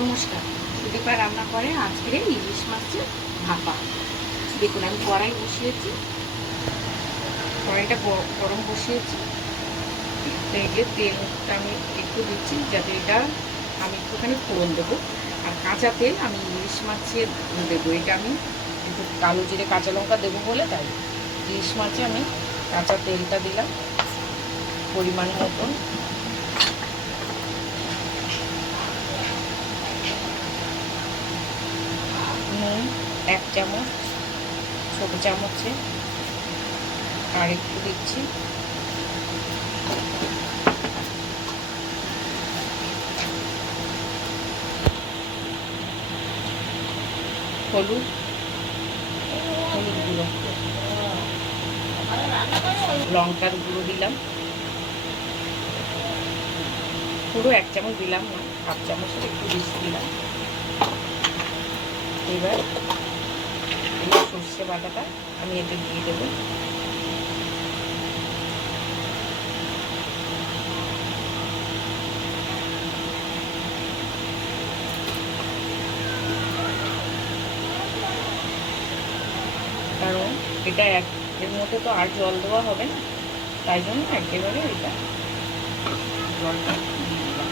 নমস্কার, সুদীপা রান্না করে আজকে ইলিশ মাছের ভাপা। দেখুন আমি কড়াই বসিয়েছি, কড়াইটা গরম বসিয়েছি। তেলটা আমি একটু দিচ্ছি যাতে এটা আমি একটুখানি ফোড়ন দেবো। আর কাঁচা তেল আমি ইলিশ মাছের দেবো, এটা আমি একটু কালো জিরে কাঁচা লঙ্কা দেবো বলে তাই ইলিশ মাছে আমি কাঁচা তেলটা দিলাম পরিমাণ মতন। নুন 1 চামচ, ছোট চামচে আর একটু দিচ্ছি। হলুদ গুঁড়ো, লঙ্কার গুঁড়ো দিলাম পুরো 1 চামচ দিলাম না, 1/2 চামচের একটু বেশি দিলাম। এবার এই সর্ষে বাটাটা আমি এতে দিয়ে দেবো। কারণ এটা এর মধ্যে তো আর জল দেওয়া হবে না, তাই জন্য একেবারে এটা জলটা দিয়ে দিলাম।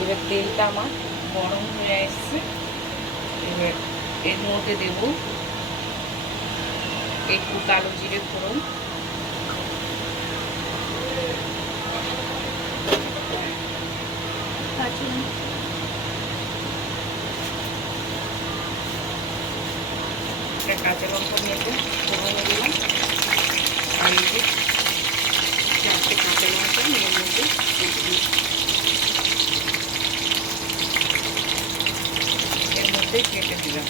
এবার তেলটা আমার গরম হয়ে এসছে, এবার এর মধ্যে দেব একটু কালো জিরে ফোড়ন, কাঁচা লঙ্কা মেখে ফোড়নে দিলাম। আর এই যে 4টে কাঁচা লঙ্কা এর মধ্যে কেটে দিলাম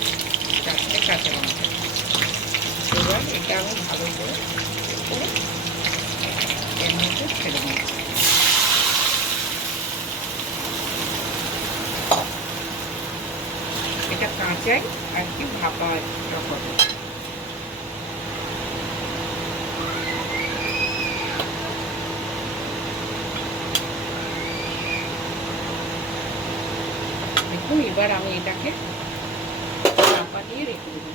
4টে কাঁচা লঙ্কা। এবার এটা আমি ভালো করে এর মধ্যে ছেড়ে দিই। এটা কাঁচাই আর কি ভাপা হবে। দেখুন এবার আমি এটাকে চাপা দিয়ে রেখে দেবো,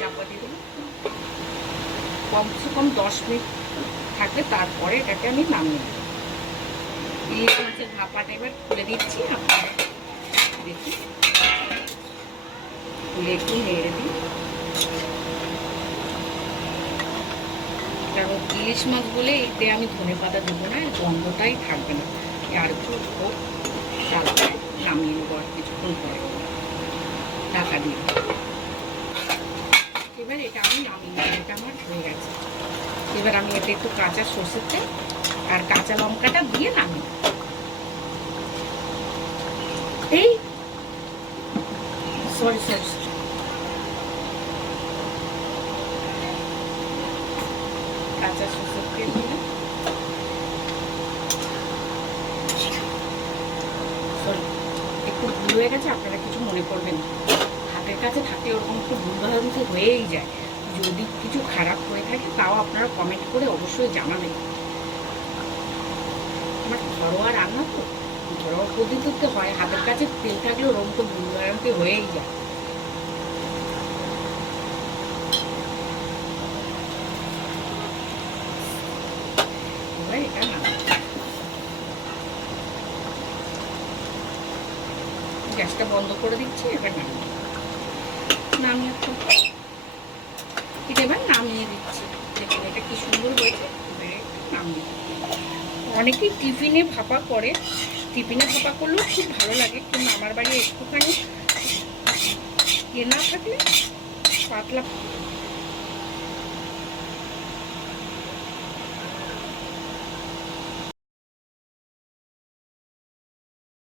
চাপা দিয়ে দেবো কমসে কম 10 মিনিট থাকলে তারপরে এটাকে আমি নামিয়ে দেবো। ইলিশ মাছের ভাপাটা এবার খুলে দিচ্ছি, আপনারা দেখি খুলে একটু নেড়ে দিই। কারণ ইলিশ মাছ বলে এতে আমি ধনেপাতা দেবো না, গন্ধটাই থাকবে না। আর একটু তারপরে নামিয়ে নেবো আর কিছুক্ষণ পরে ঢাকা দিয়ে। এবার এটা আমি নামিয়ে নেবো, এটা আমার হয়ে গেছে। এবার আমি এতে একটু কাঁচা সর্ষের তেল আর কাঁচা লঙ্কাটা দিয়ে নামিয়ে এই সরি কাঁচা সর্ষের তেল দিলে সরি একটু ভুল হয়ে গেছে, আপনারা কিছু মনে করবেন না। হাতের কাছে থাকলে ওরকম একটু ভুলভান্তি হয়েই যায়। যদি কিছু খারাপ হয়ে থাকে তাও আপনারা কমেন্ট করে অবশ্যই জানাবেন। আমার ঘরোয়া রান্না তো, ঘরোয়া পদ্ধতিতে হয়, হাতের কাছে তেল থাকলে ওরকম তো ভুলভ্রান্তি হয়েই যায়। এবার এটা গ্যাসটা বন্ধ করে দিচ্ছি। এবার নামিয়ে এটা এবার নামিয়ে দিচ্ছি। দেখুন এটা কি সুন্দর হয়েছে। এবারে নামিয়ে অনেকেই টিফিনে ভাপা করে, টিফিনে ভাপা করলেও খুব ভালো লাগে, কিন্তু আমার বাড়ি একটুখানি না থাকলে পাতলা